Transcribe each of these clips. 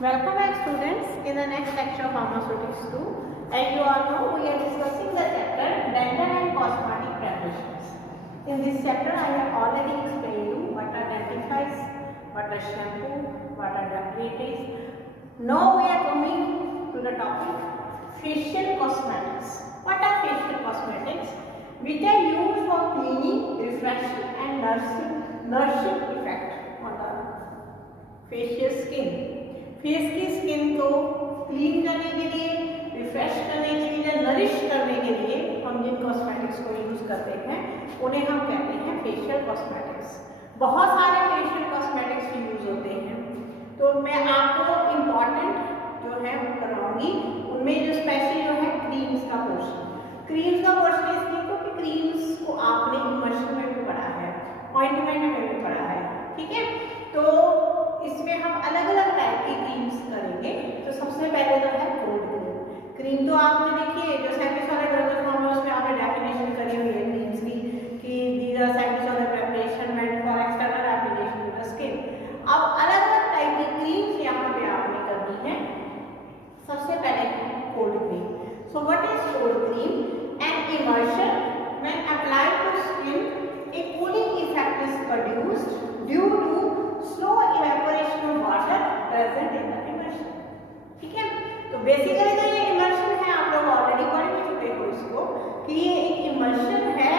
Welcome back students in the next lecture of Pharmaceutics 2. As you all know, we are discussing the chapter Dental and Cosmetic Preparations. In this chapter, I have already explained you what are dentifrice, what are shampoo, what are depilators. Now we are coming to the topic facial cosmetics. What are facial cosmetics? Which are used for cleaning, refreshing and nourishing effect on the facial skin. Face की skin को clean करने के लिए, refresh करने के लिए, nourish करने के लिए हम जिन कॉस्मेटिक्स को यूज करते हैं उन्हें हम कहते हैं फेशियल कॉस्मेटिक्स। बहुत सारे फेशियल कॉस्मेटिक्स यूज होते हैं, तो मैं आपको इम्पॉर्टेंट जो है वो करवाऊंगी। उनमें जो स्पेशल जो है क्रीम्स का पोर्शन इसलिए क्योंकि क्रीम्स को आपने इमर्शन में भी पढ़ा है, ऑइंटमेंट में भी पढ़ा है, ठीक है। तो इसमें हम अलग अलग टाइप की क्रीम्स करेंगे। तो सबसे पहले तो है कोल्ड क्रीम तो आपने देखिए जो सेमी-सॉलिड फॉर्म है उसमें आपने डेफिनेशन करी हुई है क्रीम्स की कि these are semi solid preparation meant for external application to the skin. अब अलग अलग टाइप की क्रीम्स यहाँ पे आपने करनी है। सबसे पहले cold cream. So what is cold cream? An emulsion when applied to skin a cooling effect is produced due to slow evaporation of water present in the emulsion, ठीक है। तो बेसिकली तो ये इमर्शन है, आप लोग ऑलरेडी पढ़ चुके हो इसको कि ये एक इमर्शन है।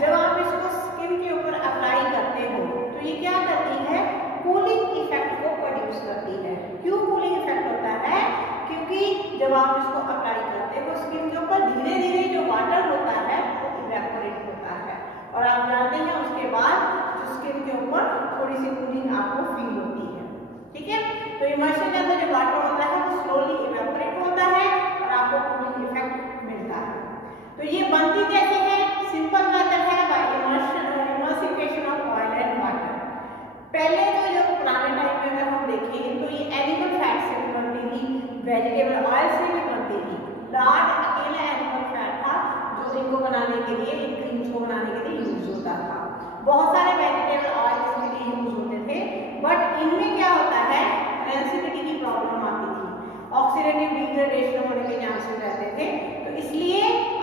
जब आप इसको स्किन के ऊपर अप्लाई करते हो तो ये क्या करती है? कूलिंग इफेक्ट को प्रोड्यूस करती है। क्यों कूलिंग इफेक्ट होता है? क्योंकि जब आप इसको अप्लाई करते हो स्किन के ऊपर धीरे धीरे जो वाटर होता है वो इवेपोरेट होता है और आप जानते हैं उसके बाद स्किन के ऊपर थोड़ी सी कूलिंग आपको फील होती है, ठीक है। तो इमर्शन के अंदर जो वाटर होता है वो स्लोली इवेपोरेट होता है और आपको कूलिंग इफेक्ट मिलता है। तो ये बनती कैसे है? सिंपल मेथड है by emulsification of oil and water. पहले तो जब पुराने टाइम में अगर हम देखें तो ये एनिमल फैट से भी बनती थी, वेजिटेबल ऑयल से भी बनती थी। लॉर्ड अकेला एनिमल फैट था जो इनको बनाने के लिए, इन क्रीम्स को बनाने के लिए यूज होता था। बहुत सारे वेजिटेबल ऑयल इसके लिए यूज होते थे, बट इनमें क्या होता है? रेंसिडिटी की प्रॉब्लम आती थी, ऑक्सीडेटिव डिग्रेडेशन होने के चांसेस रहते थे। तो इसलिए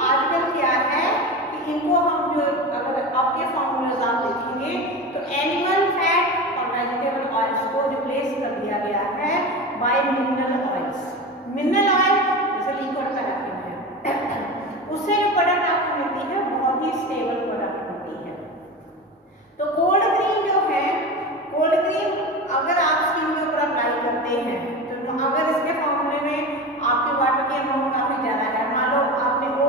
आजकल क्या है कि इनको हम जो अगर आपके फॉर्मूलाज आप देखेंगे तो एनिमल फैट और वेजिटेबल ऑयल्स को रिप्लेस कर दिया गया है by mineral oils. Mineral oil जैसे लिक्विड पैराफिन है, उससे जो प्रोडक्ट आपको मिलती है बहुत ही स्टेबल प्रोडक्ट होती है। तो कोल्ड क्रीम जो है, कोल्ड क्रीम अगर आप स्किन के ऊपर अप्लाई करते हैं तो अगर इसके फॉर्मूले में आपके वाटर की अमाउंट काफी ज्यादा है, मान लो आपने O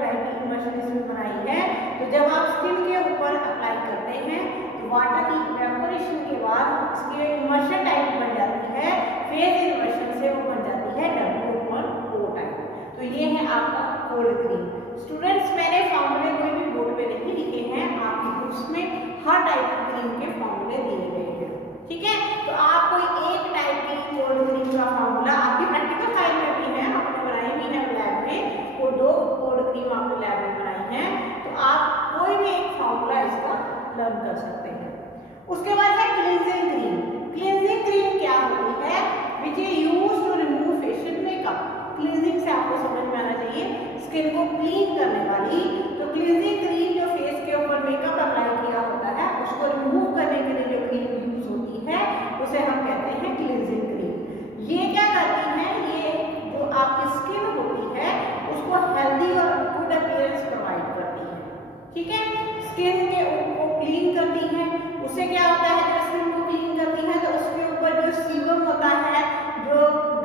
टाइप की इमर्शन इसमें बनाई है, तो जब आप स्किन के ऊपर अप्लाई करते हैं तो वाटर की इवेपोरेशन के बाद इसकी इमर्शन टाइप बन जाती है, फेज इमर्शन से वो बन जाती है W1O टाइप। तो ये है आपका कोल्ड क्रीम। स्टूडेंट्स मैंने फॉर्मूले कोई भी बोर्ड पे नहीं लिखे हैं, आपकी बुक्स में हर टाइप की क्रीम के फॉर्मूले दिए गए हैं, ठीक है। तो आप कोई एक टाइप की कोल्ड क्रीम का फॉर्मूला आपकी प्रैक्टिकल फाइल में भी है, आपने बनाई भी है लैब में, वो 2 कोल्ड क्रीम आपने लैब में बनाई है, तो आप कोई भी एक फॉर्मूला इसका लर्न कर सकते हैं। उसके बाद है क्लींजिंग क्रीम। क्लींजिंग क्रीम क्या होती है? Which is used to remove facial makeup. Cleansing से आपको समझ में आना चाहिए, स्किन को क्लीन करने वाली। तो क्लींजिंग क्रीम जो फेस के ऊपर मेकअप अप्लाई किया होता है उसको रिमूव करने के लिए जो क्रीम यूज होती है उसे हम कहते हैं क्लींजिंग क्रीम। ये क्या करती है? ये जो आपकी स्किन होती है उसको हेल्दी और गुड अपीयरेंस प्रोवाइड करती है, ठीक है। स्किन के को क्लीन करती है। उससे क्या होता है? जब स्किन को क्लीन करती है तो उसके ऊपर जो सीबम होता है, जो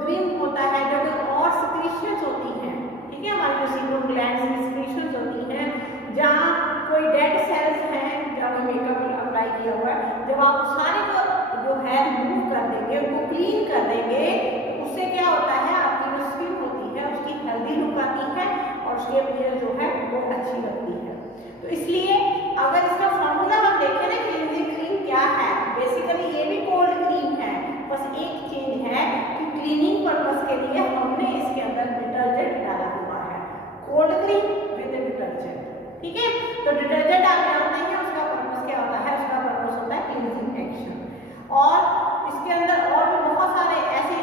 ग्रीन होता है, जो और सिक्रीशंस होती हैं, ठीक है, हमारी जो सीबम ग्लैंड्स में सिक्रीशंस होती हैं, जहाँ कोई डेड सेल्स हैं जब मेकअप अप्लाई किया हुआ है, जब आप सारे को जो है रिमूव कर देंगे, उनको क्लीन कर देंगे, तो उससे क्या होता है? आपकी जो स्किन होती है उसकी हेल्दी लुक आती है और उसकी अपीयरेंस जो है वो अच्छी लगती है। तो इसलिए अगर इसका फॉर्मूला हम देखें ना, क्लींजिंग क्रीम क्या है? बेसिकली ये भी कोल्ड क्रीम है, बस एक चीज है कि क्लीनिंग पर्पस के लिए हमने इसके अंदर डिटर्जेंट डाला हुआ है। कोल्ड क्रीम विद डिटर्जेंट, ठीक है। तो डिटर्जेंट आप जानते हैं उसका पर्पस क्या होता है? उसका पर्पस होता है क्लींजिंग एक्शन। और इसके अंदर और भी बहुत सारे ऐसे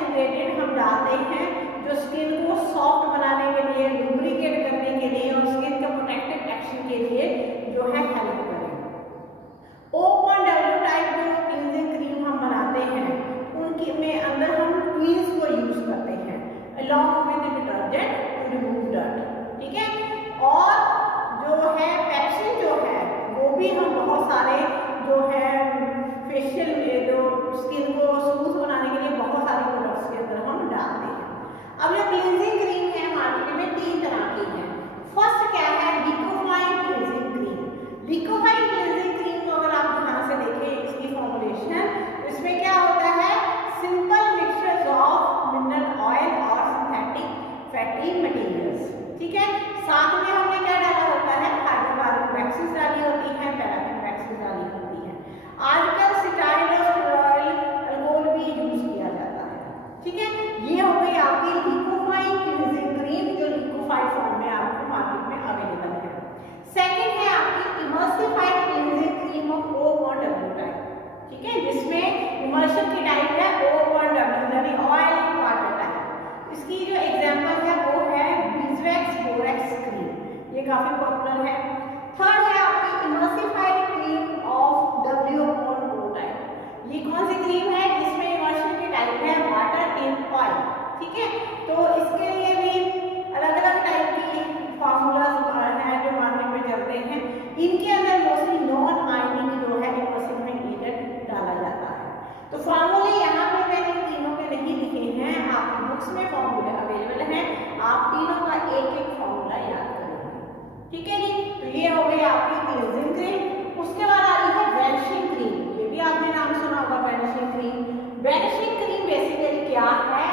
क्या है,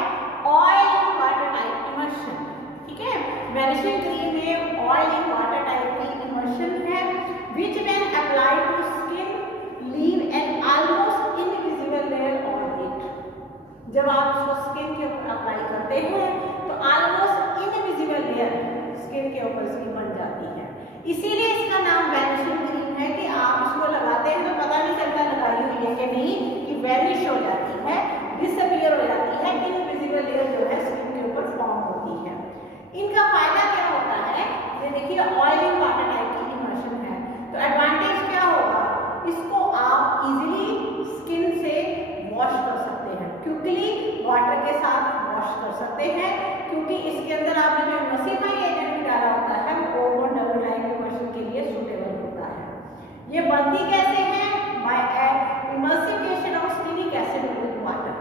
oil in water type emulsion, ठीक है। वैनिशिंग क्रीम में ऑयल इन वाटर टाइप की इमर्शन है, which when applied to skin leave an almost invisible layer on it. जब आप इसको स्किन के ऊपर अप्लाई करते हैं तो ऑलमोस्ट इनविजिबल लेयर स्किन के ऊपर इसकी बन जाती है, इसीलिए इसका नाम वैनिशिंग क्रीम है कि आप इसको लगाते हैं तो पता नहीं चलता लगाई हुई है कि नहीं, कि वैनिश हो जाती है, डिसअपीयर हो जाती है, इनविजिबल लेयर जो है स्किन के ऊपर फॉर्म होती है। इनका फायदा क्या होता है, ये देखिए ऑयल इन वाटर टाइप की इमर्शन है, तो एडवांटेज क्या होगा, इसको आप इजीली स्किन से वॉश कर सकते हैं, क्विकली वाटर के साथ वॉश कर सकते हैं, क्योंकि इसके अंदर आपने जो इमर्सिफाइंग एजेंट भी डाला होता है वो ओवर डबल डाई इमर्शन के लिए सूटेबल होता है। ये बनती कैसे है, by emulsification of stearic acid with water,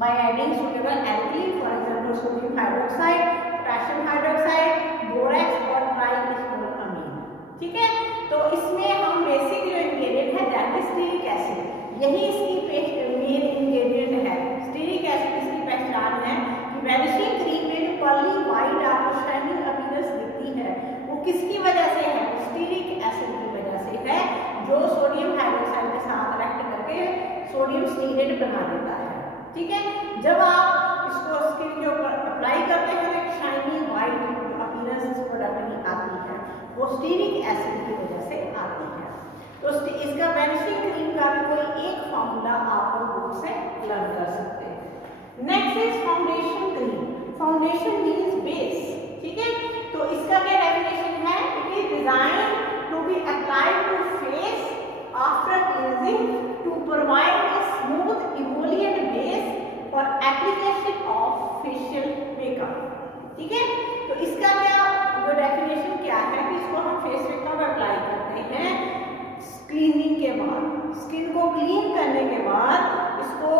by adding suitable alkali, for example sodium hydroxide, potassium hydroxide, borax और ट्राइक्लोरामीन, ठीक है। तो इसमें हम बेसिक जो इंग्रेडिएंट है दैट इज स्टीरिक एसिड, यही इसकी मेन इंग्रेडिएंट है। स्टीरिक एसिड इसकी पहचान है कि वैनिशिंग क्रीम में जो पर्ली वाइट आपको शाइनिंग अपीयरेंस दिखती है वो किसकी वजह से है, स्टीरिक एसिड की वजह से है, जो सोडियम हाइड्रोक्साइड के साथ रिएक्ट करके सोडियम स्टीरेट बना देता है, ठीक है। जब आप इसको स्किन के ऊपर अप्लाई करते हैं तो एक शाइनी वाइट अपीयरेंस इस प्रोडक्ट की आती है, वो स्टीरिक एसिड की वजह से आती है। तो इसका वैनिशिंग क्रीम का भी कोई एक फॉर्मूला आप बुक से लर्न कर सकते हैं। Next is foundation cream, foundation means base, ठीक है। तो इसका क्या डेफिनेशन है, it is design to be applied to face after cleansing to provide a smooth emollient base for application of facial makeup, ठीक है। तो इसका क्या जो डेफिनेशन क्या है कि इसको हम फेस मेकअप अप्लाई करते हैं क्लीनिंग के बाद, स्किन को क्लीन करने के बाद इसको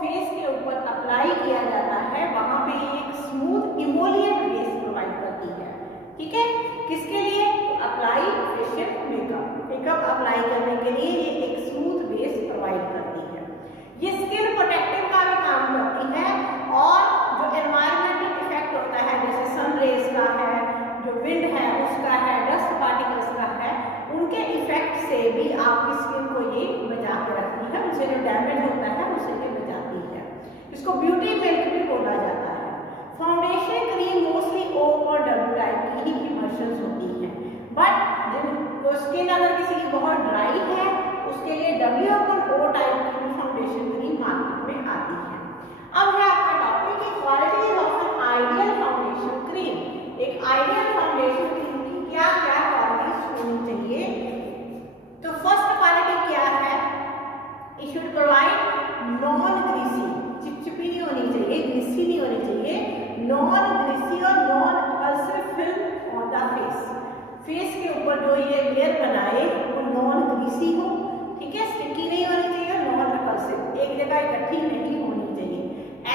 फेस के ऊपर अप्लाई किया जाता है, वहां पे एक स्मूथ इमोलिएंट बेस प्रोवाइड करती है, ठीक है। किसके लिए, अप्लाई फेशियल मेकअप अप्लाई करने के लिए ये एक स्मूथ बेस प्रोवाइड करती है। ये स्किन प्रोटेक्टिव का भी काम करती है, और जो एनवायरमेंटल इफेक्ट होता है जैसे सन रेज का है, जो विंड है उसका है, डस्ट पार्टिकल्स का है, उनके इफेक्ट से भी आपकी स्किन को ये बचा कर रखती है, उनसे जो डैमेज होता है उसे ये बचाती है। इसको ब्यूटी मिल्क भी बोला जाता है। फाउंडेशन क्रीम मोस्टली ओ और डब्ल्यू टाइप की ही इमर्शंस होती है, बट जिनको स्किन अगर किसी की बहुत ड्राई है उसके लिए डब्ल्यू और ओ टाइप की फाउंडेशन क्रीम मार्केट में आती है। अब है आपका टॉपिक की qualities of an ideal foundation cream. एक आइडियल फाउंडेशन क्रीम की क्या क्या क्वालिटीज होनी चाहिए, तो फर्स्ट क्वालिटी क्या है, it should provide non greasy, चिपचिपी नहीं होनी चाहिए, ग्रीसी नहीं होनी चाहिए, नॉन ग्रीसी और non ulcer film on the face, face के ऊपर जो ये लेयर बनाए वो नॉन ग्रीसी हो, ठीक है, स्टिकी नहीं होनी चाहिए, नॉन अल्सर एक जगह इकट्ठी नहीं होनी चाहिए,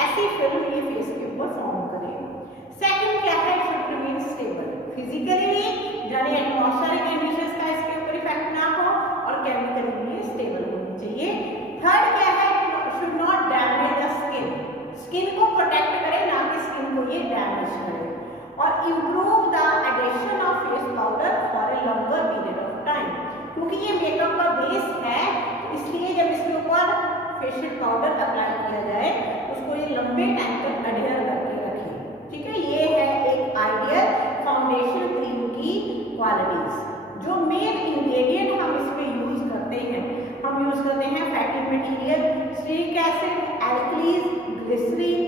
ऐसी फिल्म ये फेस के ऊपर फॉर्म करे। सेकंड क्या है, it should remain stable, physically यानी एटमॉस्फेरिक कंडीशंस का इसके ऊपर इफेक्ट ना हो, और केमिकली भी स्टेबल होनी चाहिए। थर्ड क्या है, should not damage the skin, skin को प्रोटेक्ट करे ना कि स्किन को ये डैमेज करे, और improve the addition of face powder for a longer period of time, क्योंकि ये मेकअप का बेस है, इसलिए जब इसके ऊपर फेशियल पाउडर अप्लाई किया जाए उसको ये लंबे टाइम तक एडहेयर करके रखे, ठीक है। ये है एक आइडियल फाउंडेशन क्रीम की क्वालिटीज। जो मेन इंग्रेडिएंट हम इसमें यूज करते हैं, हम यूज करते हैं fatty material, stearic acid, alkalis, glycerine,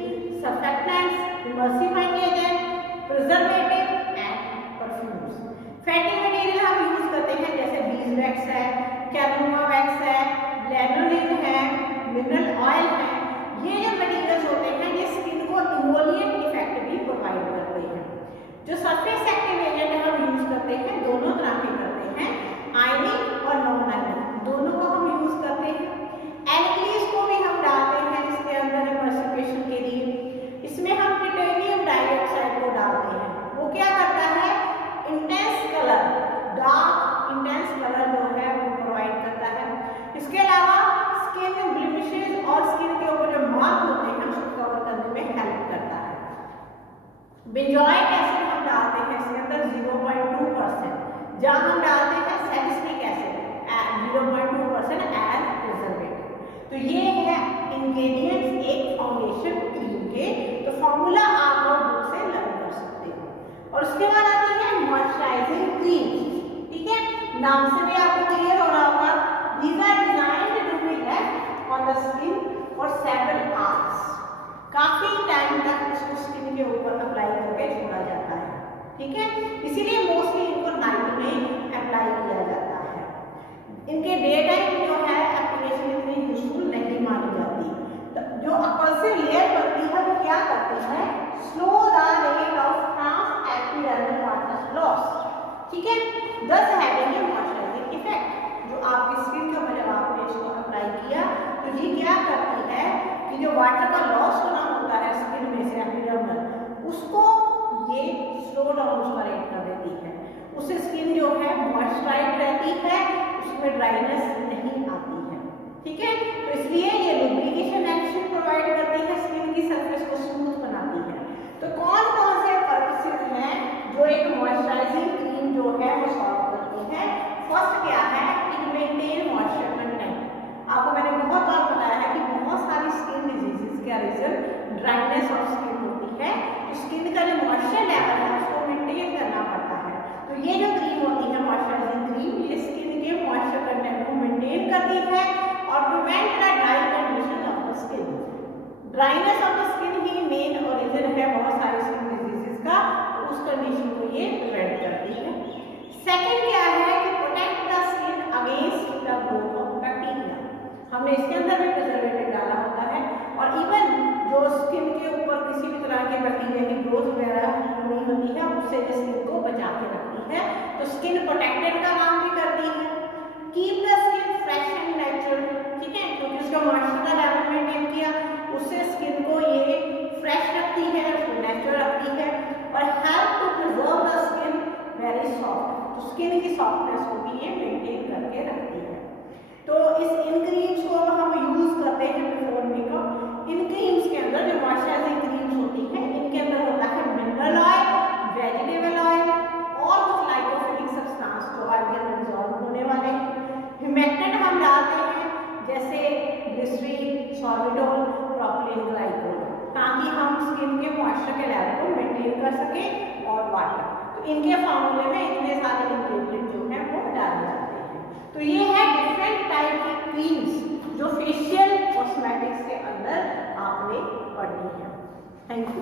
surfactants, emulsifying agent, preservative and perfumes. Fatty material हम यूज करते हैं जैसे बीज वैक्स है, कैनोमा वैक्स है, लैनोलिन है, मिनरल ऑयल है। ये जो मटेरियल्स होते हैं ये स्किन को इमोलिएंट इफेक्ट भी प्रोवाइड करते हैं। जो सरफेस एक्टिव एजेंट हम यूज करते हैं दोनों तरह के करते हैं, आयनिक और नॉन आयनिक, दोनों को हम यूज करते हैं। एल्कलीज को भी हम डालते हैं इसके अंदर इमर्सिफिकेशन के लिए, इसमें हम टिटेनियम डाइऑक्साइड को डालते हैं, वो क्या करता है, intense colour, dark intense colour जो है वो प्रोवाइड करता जो वाटर का लॉस होना होता है स्किन में से एपिडर्मल, उसको ये स्लो डाउन उसका रेट कर देती है। उससे स्किन जो है मॉइस्चराइज रहती है, उसमें ड्राइनेस नहीं आती है। ठीक है, तो इसलिए ये लुब्रिकेशन एक्शन प्रोवाइड करती है, स्किन की सरफेस को स्मूथ बनाती है। तो कौन कौन से पर्पसेस हैं जो एक मॉइस्चराइजिंग क्रीम जो है वो सॉल्व करती है? फर्स्ट क्या है? It maintain moisture content. आपको मैंने बहुत बार बताया है कि बहुत सारी स्किन डिजीजेस का रीजन ड्राइनेस ऑफ स्किन होती है। तो स्किन का जो मॉइस्चर लेवल है उसको मेंटेन करना पड़ता है। तो ये जो क्रीम होती है मॉइस्चराइजिंग क्रीम, ये स्किन के मॉइस्चर कंटेंट को मेंटेन करती है और prevent the dry condition of the skin. Dryness of the skin he main origin है बहुत सारी स्किन डिजीजेस का, तो उस कंडीशन को ये प्रिवेंट करती है। सेकंड क्या है कि protect the skin against the growth of bacteria. हमने इसके अंदर भी प्रिजर्वेटिव डाला होता है और इवन जो स्किन के ऊपर किसी भी तरह के बैक्टीरिया की ग्रोथ वगैरह नहीं होती है, उससे स्किन को बचा के रखती है। तो स्किन प्रोटेक्टेड का काम भी करती है। Keep the skin fresh and natural, ठीक है, क्योंकि उसका मॉइस्चर का लेवल मेंटेन किया, उससे स्किन को ये फ्रेश रखती है, उसको नेचुरल रखती है और help to preserve the skin very soft. तो स्किन की सॉफ्टनेस को भी ये मेंटेन करके रखती है। तो इस इन क्रीम्स को हम यूज करते हैं बिफोर मेकअप। इन क्रीम्स के अंदर जो मॉइस्चराइजिंग क्रीम्स होती है, इनके अंदर होता है मिनरल ऑयल, वेजिटेबल ऑयल और कुछ लाइकोफिलिक सब्सटेंस जो आगे एब्जॉर्ब होने वाले हैं। ह्यूमेक्टेंट हम डालते हैं जैसे ग्लिसरीन, सॉर्बिटोल, प्रोपिलीन ग्लाइकोल, ताकि हम स्किन के मॉइस्चर के लेवल को मेंटेन कर सकें और वाटर। तो इनके फॉर्मूले में इतने सारे इंग्रेडिएंट जो है वो डाले जाते हैं। तो ये है डिफरेंट टाइप की क्रीम्स जो फेशियल कॉस्मेटिक्स के अंदर आपने पढ़नी है। Thank you.